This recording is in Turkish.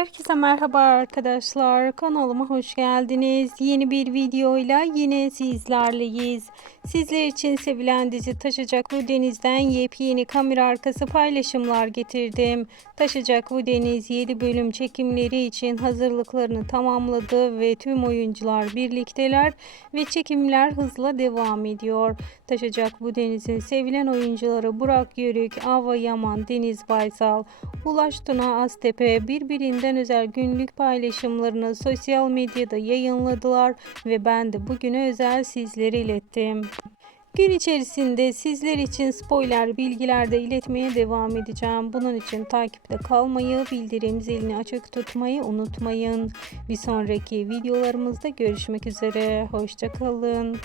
Herkese merhaba arkadaşlar. Kanalıma hoş geldiniz. Yeni bir videoyla yine sizlerleyiz. Sizler için sevilen dizi Taşacak Bu Deniz'den yepyeni kamera arkası paylaşımlar getirdim. Taşacak Bu Deniz 7 bölüm çekimleri için hazırlıklarını tamamladı ve tüm oyuncular birlikteler ve çekimler hızla devam ediyor. Taşacak Bu Deniz'in sevilen oyuncuları Burak Yörük, Ava Yaman, Deniz Baysal, Ulaş Tuna Aztepe birbirinden özel günlük paylaşımlarını sosyal medyada yayınladılar ve ben de bugüne özel sizlere ilettim. Gün içerisinde sizler için spoiler bilgiler de iletmeye devam edeceğim. Bunun için takipte kalmayı, bildirim zilini açık tutmayı unutmayın. Bir sonraki videolarımızda görüşmek üzere. Hoşça kalın.